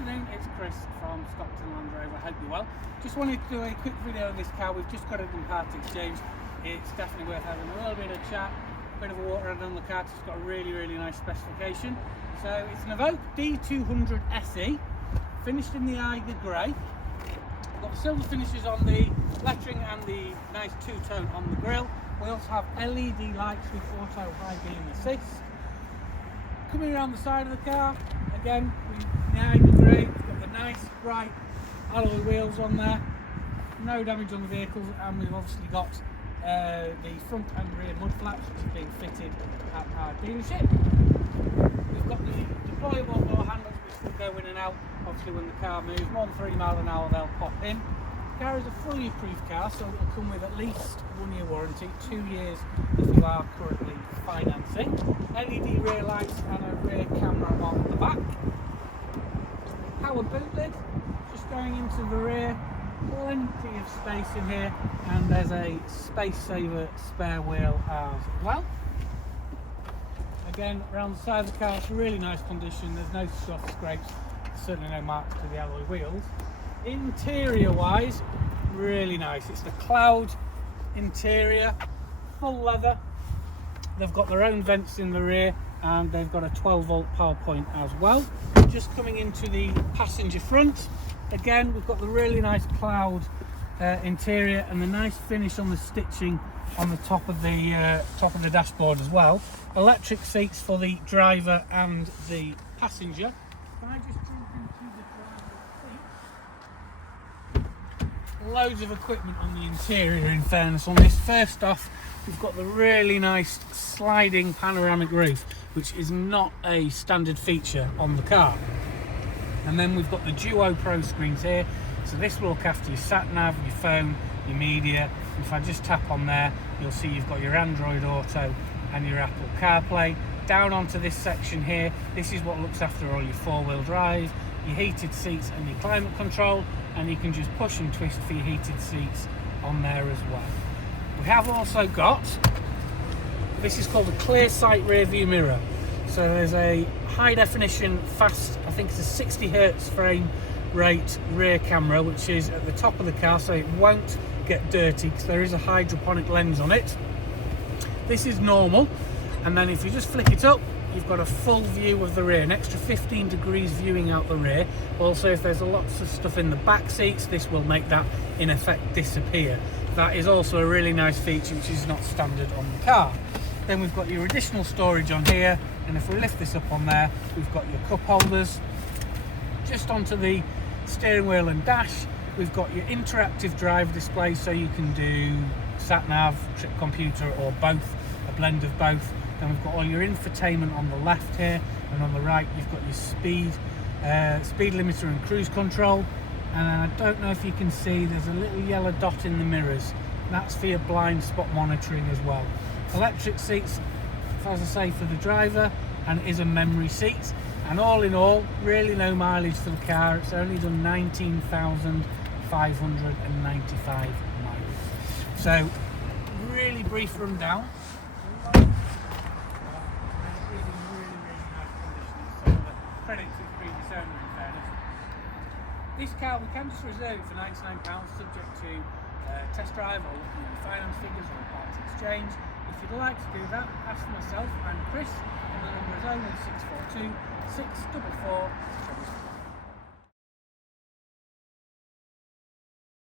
afternoon, it's Chris from Stockton Land Rover. Hope you're well. Just wanted to do a quick video of this car. We've just got it in part exchange. It's definitely worth having a little bit of chat, a bit of a water run on the car. It's got a really nice specification. So it's an EVOQUE D200 SE, finished in the Eiger Grey. Got silver finishes on the lettering and the nice two-tone on the grille. We also have LED lights with auto high beam assist. Coming around the side of the car, again, the Eiger Grey, we've got the nice bright alloy wheels on there, no damage on the vehicles, and we've obviously got the front and rear mud flaps which are being fitted at our dealership. We've got the deployable door handles which will go in and out, obviously when the car moves more than 3 miles an hour they'll pop in. The car is a fully approved car, so it will come with at least 1 year warranty, 2 years if you are currently financing. LED rear lights and a rear camera on the back. Power boot lid, just going into the rear, plenty of space in here, and there's a space saver spare wheel as well. Again, around the side of the car, it's really nice condition, there's no scuffs, scrapes, certainly no marks to the alloy wheels. Interior wise, really nice. It's the cloud interior, full leather. They've got their own vents in the rear and they've got a 12-volt power point as well. Just coming into the passenger front, again we've got the really nice cloud interior and the nice finish on the stitching on the top of the dashboard as well. Electric seats for the driver and the passenger. Can I just jump into the driver's seat? Loads of equipment on the interior in fairness on this. First off, we've got the really nice sliding panoramic roof, which is not a standard feature on the car. And then we've got the Duo Pro screens here, so this will look after your sat nav, your phone, your media. If I just tap on there, you'll see you've got your Android Auto and your Apple CarPlay. Down onto this section here, this is what looks after all your four-wheel drive, your heated seats and your climate control, and you can just push and twist for your heated seats on there as well. We have also got, this is called a ClearSight rear view mirror. So there's a high definition fast, I think it's a 60 Hz frame rate rear camera, which is at the top of the car so it won't get dirty because there is a hydroponic lens on it. This is normal, and then if you just flick it up, you've got a full view of the rear, an extra 15 degrees viewing out the rear. Also, if there's lots of stuff in the back seats, this will make that in effect disappear. That is also a really nice feature which is not standard on the car. Then we've got your additional storage on here, and if we lift this up on there, we've got your cup holders. Just onto the steering wheel and dash, we've got your interactive drive display, so you can do sat nav, trip computer, or both, a blend of both. Then we've got all your infotainment on the left here, and on the right you've got your speed limiter and cruise control. And I don't know if you can see, there's a little yellow dot in the mirrors. That's for your blind spot monitoring as well. Electric seats, as I say, for the driver, and it is a memory seat. And all in all, really low mileage for the car. It's only done 19,595 miles. So, really brief rundown. Credit to the previous owner in fairness. This car we can just reserve it for £99 subject to test drive or looking at finance figures or part exchange. If you'd like to do that, ask myself, I'm Chris, and the number is 01642 644